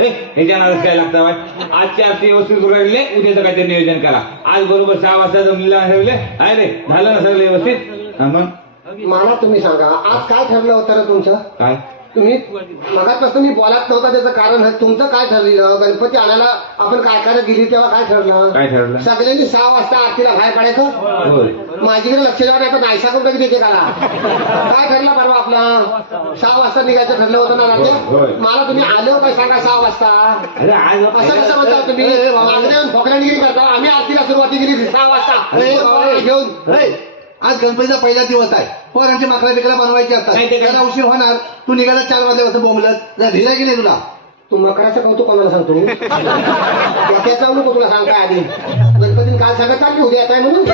ए, ह्याच्या नादात काय लागतं वाट आजची आरती व्यवस्थित राहिले उद्याचं काहीतरी नियोजन करा. आज बरोबर सहा वाजता जमलेला ठरले आहे रे? झालं ना सगळं व्यवस्थित? मग? मला तुम्ही सांगा आज काय ठरलं होतं रे तुमचं? काय? तुम्ही मगापासून मी बोलत नव्हता त्याचं कारण आहे. तुमचं काय ठरलेलं गणपती आणायला आपण काय काय गेली तेव्हा काय ठरलं? काय ठरलं? सगळ्यांनी सहा वाजता आरतीला बाहेर पडायचं माझीकडे लक्ष द्यावं नाही तर नाहीसा कुठं देते त्याला? काय ठरलं परवा आपला? सहा वाजता निघायचं ठरलं होतं ना. रात्री मला तुम्ही आले होते सांगा सहा वाजता. असं कसं म्हणता तुम्ही? मागण्या फोकड्यागिरी करता आम्ही आरतीला सुरुवाती केली सहा वाजता. घेऊन. आज गणपतीचा पहिला दिवस आहे. पोरांची माकरा बिकरा बनवायची असतात. नाही, ते काय- त्याला उशीर होणार. तू निघाला चार वाजल्यापासून बोंबलत. जरा धीरा की नाही तुला? तू मकराचं कौतुक कोणाला सांगतो? डोक्यात जाऊ नको तुला सांगताय आधी. गणपतीने काल सांगत चालली उद्या येत आहे म्हणून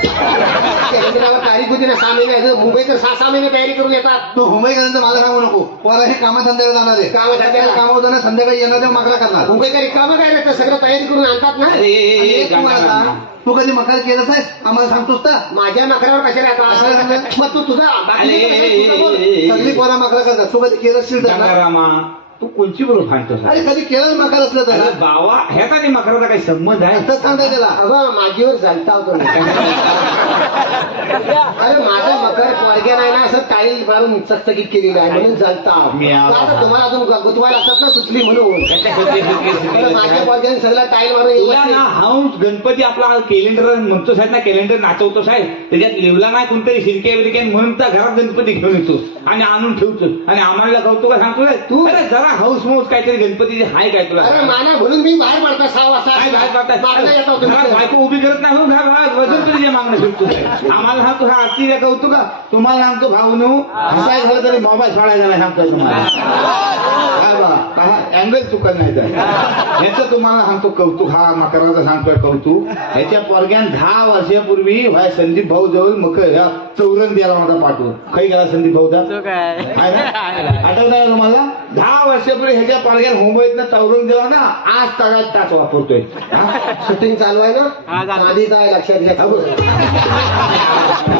तारीख होती ना सहा महिने मुंबईकर सहा सहा महिने तयारी करून येतात तू मुंबई गेल्यानंतर मला सांगू नको पोरा हे कामाधंद्याला जाणार आहे कामाधंद्याला. कामावर जाणार संध्याकाळी येणार तेव्हा माकरा करणार मुंबईकर कामं काय नाही सगळं तयारी करून आणतात ना एक तू. तू कधी मकार केलंच आहेस आम्हाला सांगतोस का माझ्या मकरावर कशाला येतात मग तू तुझा अरे, ए, ए, ए, बाकी ए, ए, सगळी पोरा माकरा करतात तू कधी केलं ना? गंगारामा तू कोणची बरोबर सांगतो अरे कधी केलं मकार असलं तर. अरे बावा ह्याचा आणि मकराचा काही संबंध आहे? असंच सांगताय त्याला. अगं माझीवर चालता होतो. अरे माझं मकर पोरग्या नाही ना असं टाईल मारून चकचकीत केलेलं आहे म्हणून चालता मी आता तुम्हाला अजून ग- गुतवायला असतात ना सुचली म्हणून. त्याच्या अरे माझ्या पोरग्याने सगळं टाईल मारून तुला व्यवस्थित- ना हाऊस गणपती आपला कॅलेंडर म्हणतो साहेब ना कॅलेंडर नाचवतो साहेब. त्याच्यात लिवला नाही कोणतरी शिरके बिरके म्हणून तर घरात गणपती घेऊन येतो आणि आणून ठेवतो. आणि आम्हाला कौतुक सांगतो तू अरे जरा हाऊस मौस काहीतरी गणपतीचे हाय काय तुला? अरे माना म्हणून मी बाहेर पडता सहा बाहेर वाजता बायको उभी करत नाही वजन तुझे मागणं फिरतो आम्हाला सांगतो हा आरतीला कौतुक का तुम्हाला सांगतो भाऊनू काय झालं तरी मोबाईल सोडायचा नाही सांगतो तुम्हाला अँगल चुकत नाही तर. ह्याचं तुम्हाला सांगतो कौतुक हा मकराचा सांगतोय कौतुक. ह्याच्या पोरग्यान दहा वर्षापूर्वी व्हाय संदीप भाऊ जवळ मकर चौरंग द्यायला माझा पाठवून. काही गेला संदीप भाऊचा आठवत आहे तुम्हाला? दहा वर्षापूर्वी ह्याच्या पोरग्यान मुंबईतनं चौरंग दिला ना आज तगात तास वापरतोय. हा? शूटिंग चालू आहे ना? आधीचा आहे लक्षात घ्या.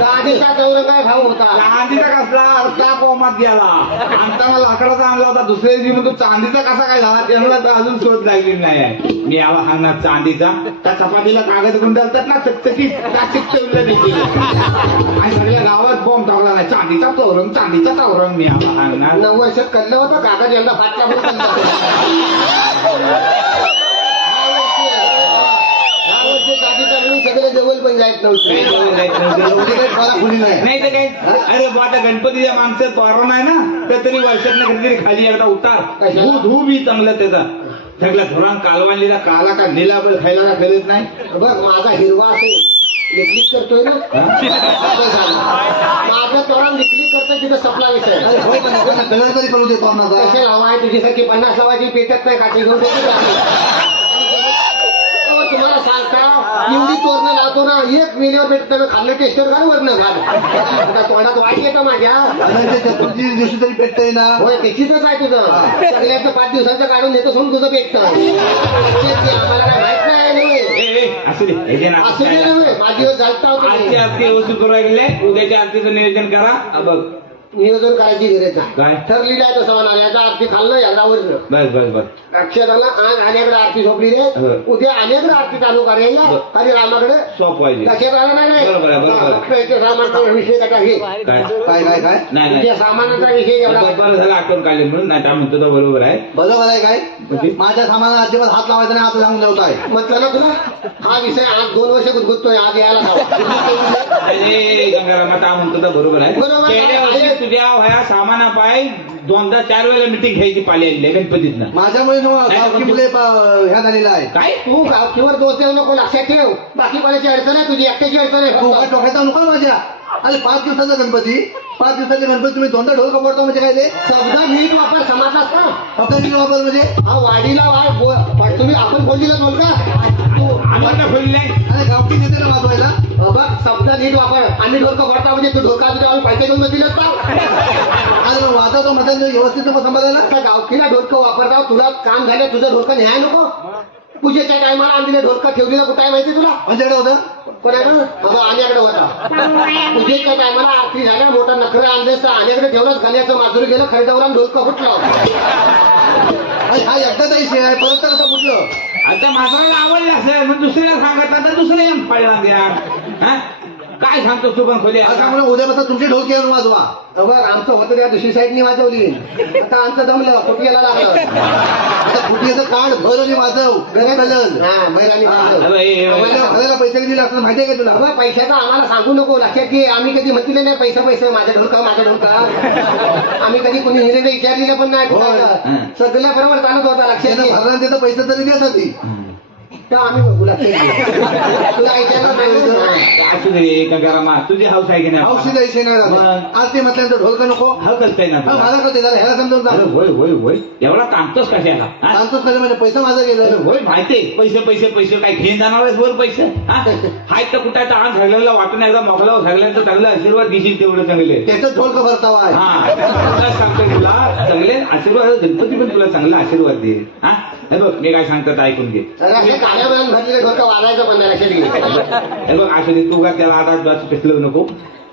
आधीचा चौरंग काय भाऊ होता? चांदीचा कसला? अर्धा कोमात गेला. आणताना लाकडाचा आणला होता. दुसऱ्या दिवशी म्हणतो चांदीचा कसा काय झाला? त्यांना तर अजून शोध लागलेली नाही मी याला सांगणार चांदीचा. त्या चपातीला कागद गुंडाळतात ना चकचकीत. त्या चिकटवलं आणि सगळ्या गावात बॉम्ब टाकला नाही. चांदीचा चौरंग चांदीचा चौरंग मी याला सांगणार नऊ वर्षात कल्लं होतं कागद यंदा फाटला सगळे जवळ पण जायत नव्हते. खुली नाही तर काय? अरे बा आता गणपतीच्या माणसं तोरण आहे ना तर तरी वर्षात कधीतरी खाली एकदा उतार? धू बी चांगलं त्याचा. सगळ्या धुरान कालवांलीला काला का निला बळ खायला का खेळत नाही? बघ माझा हिरवा असेल करतोय ना. माझं तोरण करतोय तिथं सपला विषय कलर तरी करू दे तोरणाचा कसे हवा आहे तुझ्यासारखी. पन्नास हवाची पेटत नाही काठी घेऊन अहो, तुम्हाला सांगता एवढी तोरणं लावतो ना एक मिलियन पेटताना खाल्लं टेस्टर घाल वरण घाल आता तोंडात वाट येतं माझ्या. चतुर्थी दिवशी तरी पेटतंय ना. होय त्याचीच आहे तुझं. सगळ्याचं पाच दिवसाचं काढून देतो सोडून तुझं पेटतं आम्हाला काय माहीत नाही असू दे हे जे ना- असं नाही नव्हे माझी घालता आजची आरती व्यवस्थित करू गेले उद्याच्या आरतीचं नियोजन करा. बघ. नियोजन करायची गरज काय? नाही. ठरलेलं आहे तसं म्हणा याचा आरती खाल्लं याचा वरण बस बस बस. अक्षराला आज अनेकडे आरती झोपली रे. हो. उद्या अनेकडे आरती चालू करायला हो. आणि रामाकडे सॉप पाहिजे लक्षात आलं नाही रे? बरोबर आहे, बरोबर आहे. हा, आपल्या इथे सामानाचा विषय कसा घे काय? काय? काय काय नाही सामानाचा विषय एवढा बरं झालं आठवण काढली म्हणून नाही तर म्हणतो तो बरोबर आहे. बरोबर आहे काय? म्हणजे? माझ्या सामानाला अजिबात हात लावायचा नाही आता सांगून ठेवतो आहे म्हटलं ना तुला हा विषय आज दोन वर्ष गुदगुततोय आज यायला. अरे गंगारामा ता म्हणतो तो बरोबर आहे. बरोबर आहे. गेल्या वर्षी तुझ्या वया सामाना पाय दोनदा चार वेळेला मिटिंग घ्यायची पाली आलेली आहे गणपतीतनं. माझ्यामुळे न मुले ह्या झालेला आहे. काय? तू गावकीवर दोष देऊ नको लक्षात ठेव. बाकी कोणाची अडचण आहे तुझी एकट्याची अडचण तू आहे काय डोक्याचा नको माझ्या? अरे पाच दिवसाचा गणपती. पाच दिवसाचे गणपती तुम्ही दोनदा ढोल कपडतो म्हणजे काय ते? शब्द नीट वापर समाजात का फक्त नीट वापर म्हणजे? हा वाडीला वाढ बो- तुम्ही आपण बोललेला बोल का? तू आम्हाला खोलले अरे गावठी नेते ना वाजवायला शब्द नीट वापर. आम्ही ढोलका भरता म्हणजे तू ढोलका तुझ्या आम्ही पैसे देऊन दिलं मग वाजवतो म्हटलं व्यवस्थित नको सांभाळायला. आता गावकीला ढोलकं वापरता? तुला काम झालं तुझं ढोलकं न्याय नको. पूजेच्या टायमाला आणलेले ढोलका ठेवलेला कुठं आहे माहिती तुला? माझ्याकडे होतं. कोणाकडं बाबा आण्याकडे होता. पूजेच्या टायमाला आरती झाल्या मोठा नखरे आणले तर आण्याकडे ठेवलंच गाण्याचं माजुरी गेलं खरडवला ढोलका फुटला. हा विषय आहे परत तर कसं कुठलं आता माझ्याला आवडलं असेल मग दुसऱ्याला सांगितलं तर दुसरं येऊन पडला द्या हा? काय सांगतो तू पण खोली? आता म्हणून उद्यापासून तुमची ढोलकी आणून वाजवा. बघ आमचं होतं त्या दुसरी साईडनी वाजवली. आता आमचं दमलं कुठेला लागलं. आता कुठेचं काढ भर आणि वाजव. गरज हा बैलांनी वाजवलं. अरे, ए, ए, आम्हाला घराला पैसे दिले असं माहिती आहे का तुला? अगं पैशाचा आम्हाला सांगू नको. लक्षात की आम्ही कधी म्हटले नाही पैसा पैसा. माझ्या ढोलका माझ्या ढोलका आम्ही कधी कुणी हिरेने विचारलेलं पण नाही कुणाला. सगळ्या बरोबर चालत होता लक्षात त्यानं घे. भरला तिथं पैसे तरी द्यासाठी तर आम्ही बघू लक्षात घे. तुला विचारलं नाही असू दे का गरमा तुझी हाऊस आहे की नाही? औषध विषय नाही. आज ते म्हटल्यानंतर ढोलका नको. हा करताय ना हा, तू. माझा कळते ह्याला समजावून अरे सांग होय होय होय. एवढा कामतोस कशाला? हा? सांगतोच खरं म्हणजे पैसा माझा अरे गेला होय माहितीये. पैसे पैसे पैसे. काय घेऊन जाणार आहेस बोल पैसे? हा? हाय तर कुठं तर आज सगळ्याला वाटून एकदा मोकला सगळ्यांचं चांगलं आशीर्वाद घेशील तेवढं चांगले. त्याचं ढोलका भरतावा आहे. हा तुला सांगतो तुला. चांगले आशीर्वाद गणपती पण तुला चांगला आशीर्वाद दे हा? हे बघ मी काय सांगतो ते ऐकून घे. वाजायचं पण नाही लक्षात घे हे बघ असू तू का त्याला आता बस नको.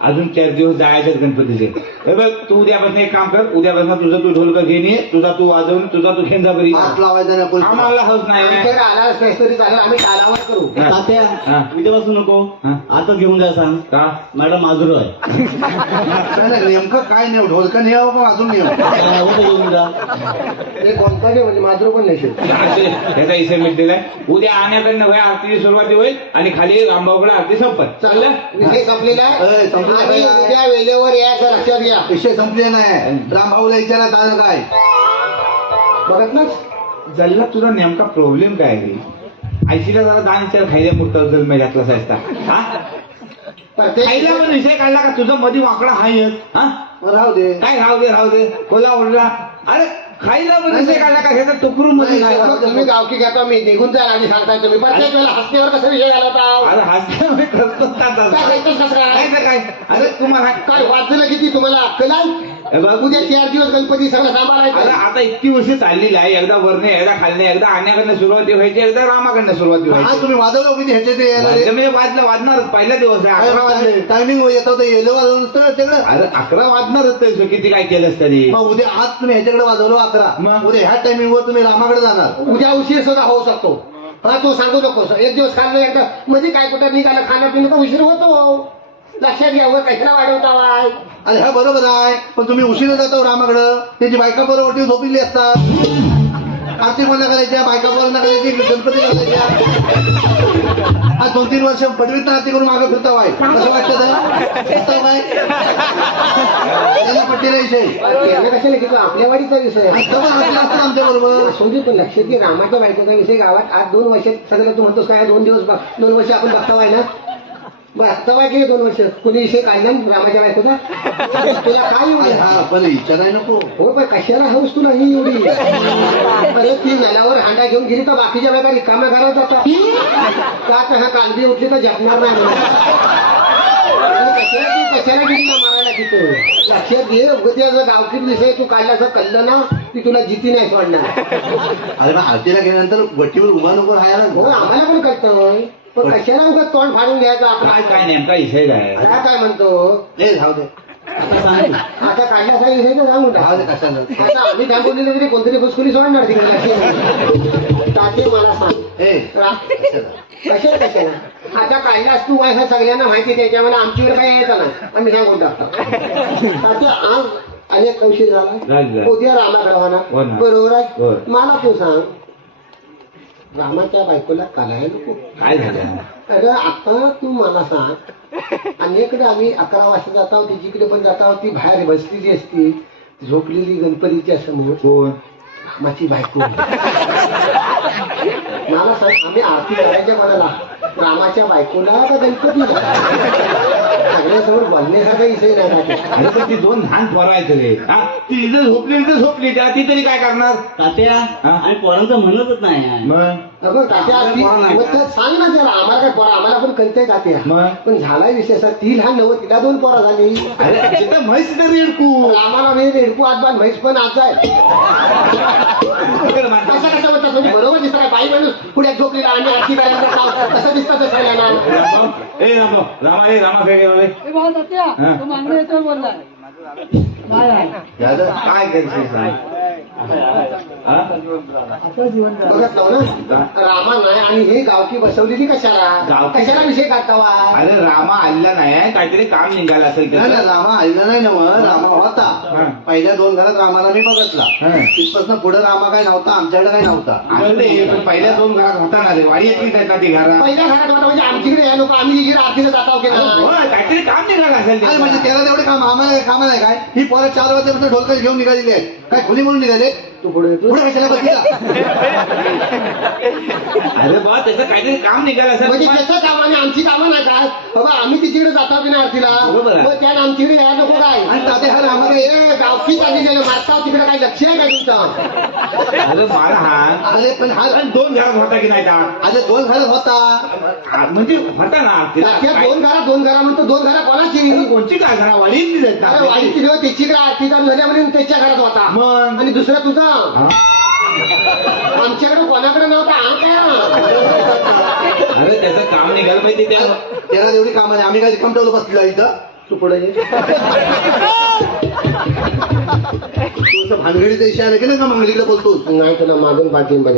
अजून चार दिवस जायचे गणपतीचे. हे बघ तू उद्यापासून एक काम कर उद्यापासून तुझं तू ढोलका घेऊन ये तुझा तू वाजवून तुझा तू घेऊन जा बरी हात लावायचा नाही आम्हाला हौस नाही. आमच्याकडे आला स्पेस तरी चालेल आम्ही तालावर करू. तात्या हा. उद्या बसू नको. हा. आता घेऊन जा सांग. का? मॅडम माजुर आहे नाही, नाही, नेमकं काय नेऊ ढोलका नेऊ का अजून हा, उद्या घेऊन जा. ते कोणता नाही म्हणजे माजरो पण नाही. असे त्याचा इसे दिलाय. उद्या आणण्याकडनं होय आरतीची सुरुवात होईल आणि खाली रामभाऊकडे आरती संपत चाललं? विषय संपलेला आहे. संपलेला आणि आहे. उद्या वेळेवर यायचं लक्षात घ्या विषय संपले नाही. रामभाऊला विचारा दादा काय? बघत ना जल्ला तुझा नेमका प्रॉब्लेम काय रे? आईशीला जरा दान विचार खायला पुरता जन्म घातला सायचा हा? खायला पण विषय काढला का? तुझा मध्ये वाकडा हाय हा? राहू दे. काय राहू दे राहू दे. कोला ओढला अरे खायला पण विषय काढला का ह्याचा टुकरून मध्ये काय तुम्ही गावकी घेता मी निघून जाईल आणि सांगताय तुम्ही प्रत्येक वेळेला हसण्यावर कसा विषय अरे हसण्यामध्ये खर्च काय करतोस कसं काय? काय काय अरे तुम्हाला काय वाचलं किती तुम्हाला? अक्कल उद्या चार दिवस गणपती सगळं अरे सांभाळायचं आता इतकी वर्ष चाललेली आहे एकदा वरणे एकदा खालने एकदा आणण्याकडनं सुरुवाती व्हायची एकदा रामाकडनं सुरुवाती हा व्हायची. तुम्ही वाजवलं किती ह्याचे ते रे? म्हणजे वाजलं वाजणारच पहिला दिवस आहे अकरा वाजले. टायमिंग येतो ते येलो वाजवलं नसतं त्याच्याकडे अरे अकरा वाजणारच किती काय केलंस तरी. मग उद्या आज तुम्ही ह्याच्याकडे वाजवलो अकरा. मग? उद्या ह्या टायमिंग वर तुम्ही रामाकडे जाणार. उद्या उशीर सुद्धा होऊ शकतो. हा तू सांगू नकोस. एक दिवस खाल्लं एकदा म्हणजे काय कुठं निघालं खाणं पिणं तर उशीर होतो लक्षात घ्या कशाला वाढवता अरे हा बरोबर आहे. पण तुम्ही उशिरा जातो रामाकडं. त्याची बायका बरोबर झोपलेली असतात. आरती कोणा करायच्या बायका बरोबर करायची गणपती करायच्या आज दोन तीन वर्ष पडवीत आरती करून मागे फिरता वाय कसं वाटतं काय त्याला विषय यांना कशाला घेतो? आपल्या वाडीचा विषय. आमच्या बरोबर. दे पण लक्षात घे रामाच्या बायकोचा विषय गावात. आज दोन वर्ष सगळं तू म्हणतोस काय? दोन दिवस दोन वर्ष आपण बघतावाय ना. बघतावाय की दोन वर्ष. कोणी विषय काढला ना रामाच्या बायकोचा? तुला काय अरे हा पण विचाराय नको. हो पण कशाला हौस तुला ही एवढी? अरे ती नल्यावर हांडा घेऊन गेली तर बाकीच्या बायका रिकाम्या घरात जातात. का तर हा कांदी उठली तर झपणार नाही? कशाला ती कशाला गेली ना मारायला तिथं? लक्षात घे जर गावकीत विषय तू काढला असं कळलं ना ती तुला जिती नाही सोडणार. अरे मग आरतीला गेल्यानंतर गट्टीवर उभा नको हो राहायला आम्हाला पण कळतं पण कशाला उगाच तोंड फाडून घ्यायचं काय आपण काय नेमका विषय काय? काय काय म्हणतो? ए राहू दे. आता सांग आता काढल्याचा विषय तर सांगून राहू दे टाक. कशाला? आता आम्ही दाखवलेलं तरी कोणतरी फुसकुली सोडणार तिकडे ताते मला सांग. ए रा- कशाला कशाला? कशाला आता काढलास तू वाय सगळ्यांना माहिती त्याच्यामुळे आमच्यावर काय यायचं ना आम्ही सांगून टाकतो. आता आज अनेक कौशी झालं. झाला उद्या रामाकडे होणार होणार. बरोबर. आहे? मला तू सांग. रामाच्या बायकोला कालाय नको. काय झालं? अरे आता तू मला सांग. अनेकडे आम्ही अकरा वाजता जात आहोत तिच्याकडे पण जात आहोत ती बाहेर बसलेली असती. झोपलेली गणपतीच्या समोर. कोण? रामाची बायको. मला सांग आम्ही आरती करायच्या कोणाला रामाच्या बायकोला का गणपतीला? सगळ्यासमोर बोलण्यासारखा विषय नाही. राहते. अरे पण ती दोन लहान पोरं आहेत रे. हा? ती इथं झोपली तर झोपली. त्याला ती तरी काय करणार? तात्या हा? आणि पोरांचं म्हणतच नाही. मग? अगं तात्या ती- पोरं नाही. मग तर सांग ना त्याला आम्हाला काय पोरा आम्हाला पण कळतंय तात्या मग? पण झालाय विषय असा ती लहान नव्हती तिला दोन पोरा झाली. अरे तिथं म्हैस तर रेडकू. आम्हाला म्हणजे रेडकू आजबान म्हैस पण आज माणसं- असं कसं म्हणजे बरोबर दिसतं बाई माणूस पुढे झोपलेला आणि आरती करायला जाऊ असं दिसतं ते पहिल्यांदा रामभाऊ, ए रामभाऊ, रामा रे रामा काय रे हे भाऊ हा. तो बोललाय काय आहे? यादव, काय करशील सांग? हा? आता जीवन. बघत ना. रामा नाही आणि हे गावकी बसवलेली कशाला? गावकी- कशाला विषय काढतावा अरे रामा आलेला नाही काहीतरी काम निघालं असेल नाही त्याचं. रामा आलेला नाही ना मग रामा हा. होता पहिल्या दोन घरात रामाला मी बघितला. हा. तिथपासून पुढे रामा काय नव्हता आमच्याकडे काय नव्हता. असं ते पण पहिल्या दोन घरात होता ना रे. वाडी येतली काय ना ती घरा पहिल्या घरात होता म्हणजे आमच्याकडे या लोक आम्ही इकडे आरतीला जातो होय, काहीतरी काम निघालं असेल अरे त्याचं. म्हणजे त्याला तेवढे काम आम्हाला कामा नाही काय? ही पोरं चार वाजल्यापासून ढोलकर घेऊन निघालेली आहे काय खुली म्हणून निघाले तू पुढे येतो पुढे कशाला बसला? अरे बा त्याचं काहीतरी काम निघालं असेल. म्हणजे त्याचं काम आणि आमची कामं नाही काय बाबा आम्ही तिकडे जातो की नाही आरतीला? बरोबर आहे. मग त्यानं आमच्याकडे यायला नको काय? आणि तात्या हा काय ए, गावकी चाललेलं मारताव तिकडे काय लक्ष आहे का तुमचं? अरे मला हा. अरे पण हा दोन घरात होता की नाही त्या अरे दोन घरात होता. आ, म्हणजे होता ना तिला त्या काय- दोन घरा दोन घरा म्हणतो दोन घरा कोणाची? कोणची काय घरा वाडीतलीच आहेत अरे वाईट ना तिकडे त्याची काय आरती चालू झाली म्हणून त्याच्या घरात होता. मग? आणि दुसरा तुझा? आमच्याकडे कोणाकडे नव्हता? हा काय अरे त्याचं काम निघालं पाहिजे त्या त्याला. एवढी कामं नाही आम्ही काय रिकाम ठेवलं बसलेलं इथं? तू पुढे ये. तू असं भानगडीचा इशारा केला का भानगडीला बोलतोस? नाही तुला मागून पाठींबा.